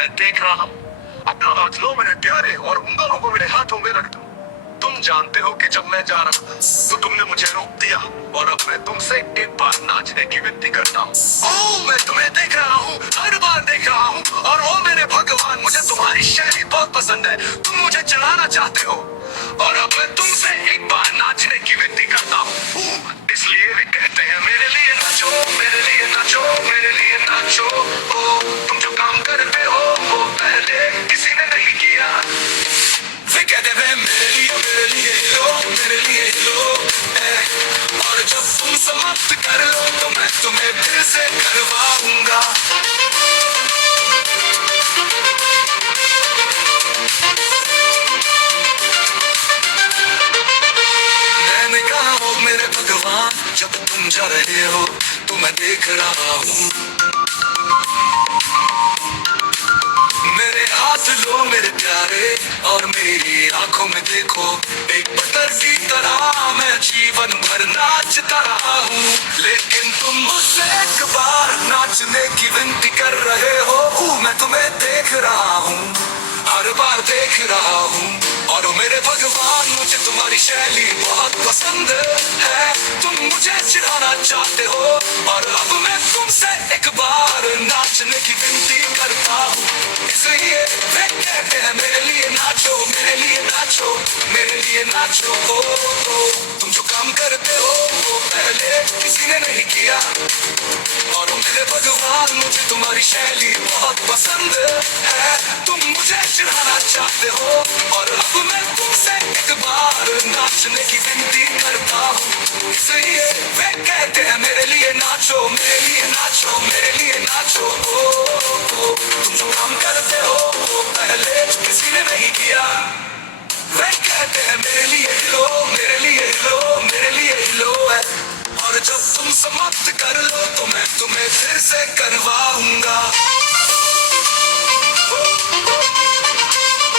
मैं देख रहा हूँ। अपना हाथ लो मेरे प्यारे और उन दोनों को मेरे हाथों में रख दो। तुम जानते हो कि जब मैं जा रहा था तो तुमने मुझे रोक दिया और अब मैं तुमसे एक बार नाचने की विनती करता हूँ। ओह मैं तुम्हें देख रहा हूँ, हर बार देख रहा हूँ और ओ मेरे भगवान मुझे तुम्हारी शैली बहुत पसंद है। तुम मुझे चलाना चाहते हो और अब मैं तुमसे एक बार नाचने की विनती करता हूँ। इसलिए वे कहते हैं मेरे लिए नाचो, मेरे लिए नाचो, मेरे लिए नाचो। ओ तुम जो काम करते हो वो पहले किसी ने नहीं किया। वे कहते हैं मेरे लिए लो, मेरे लिए लो। और जब तुम समाप्त कर लो तो मैं तुम्हें फिर से करवाऊंगा। मैंने कहा हो मेरे भगवान जब तुम जा रहे हो तो मैं देख रहा हूँ। मेरे हाथ लो मेरे प्यारे और मेरी आंखों में देखो, एक पत्थर की तरह मैं जीवन भर नाचता रहा हूँ। लेकिन तुम मुझसे एक बार नाचने की विनती कर रहे हो। मैं तुम्हें देख रहा हूँ, हर बार देख रहा हूँ और मेरे भगवान मुझे तुम्हारी शैली बहुत पसंद है। तुम मुझे चिढ़ाना चाहते हो और अब मैं तुमसे एक बार नाचने की विनती करता हूँ। इसलिए वे कहते हैं मेरे लिए नाचो, मेरे लिए नाचो, मेरे लिए नाचो। तुम जो काम करते हो वो पहले किसी ने नहीं किया और मेरे भगवान मुझे तुम्हारी शैली बहुत पसंद है। तुम मुझे चिढ़ाना चाहते हो और अब मैं तुमसे एक बार नाचने की विनती करता हूँ। इसलिए वे कहते हैं मेरे लिए नाचो, मेरे लिए नाचो, मेरे लिए नाचो। तुम जो काम करते हो वो पहले किसी ने नहीं किया। वे कहते हैं मेरे लिए लो, मेरे लिए लो, मेरे लिए लो। और जब तुम समाप्त कर लो तो मैं तुम्हें फिर से करवाऊंगा।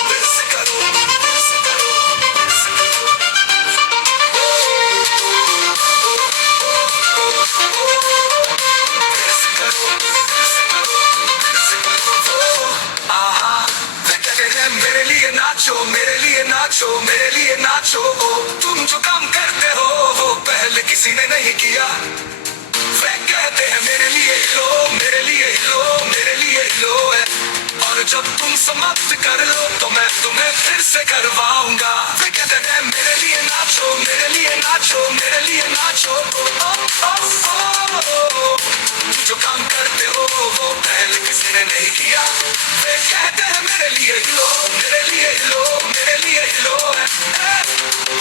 फिर से करो, फिर से करो, फिर से करो। फिर से करो, फिर से करो, फिर से करो। आहा वे कहते हैं मेरे लिए नाचो, मेरे लिए नाचो, मेरे लिए नाचो। तुम जो काम करते हो वो पहले किसी ने नहीं किया। वे कहते हैं मेरे लिए लो, मेरे लिए लो, मेरे लिए लो। और जब तुम समाप्त कर लो तो मैं तुम्हें फिर से करवाऊंगा। वे कहते हैं मेरे लिए नाचो, मेरे लिए नाचो, मेरे लिए नाचो। तुम जो काम करते हो वो पहले किसी ने नहीं किया। वे कहते हैं मेरे लिए लो, मेरे लिए लो, मेरे लिए लो।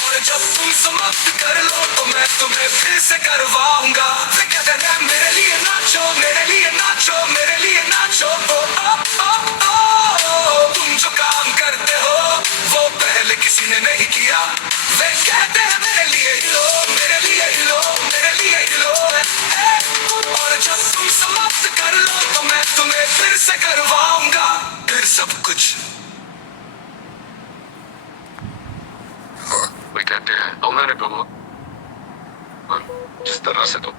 और जब तुम समाप्त कर लो तो मैं तुम्हें फिर से करवाऊंगा। वे कहते हैं मेरे लिए नाचो, मेरे लिए नाचो, मेरे लिए नाचो। तुम जो काम करते हो वो पहले किसी ने नहीं किया। वे कहते हैं मेरे लिए लो, मेरे लिए लो, मेरे लिए लो। और जब तुम समाप्त कर लो तो मैं तुम्हें फिर से करवाऊंगा फिर सब कुछ। वे कहते हैं तो मैंने कहा जिस तरह से तुम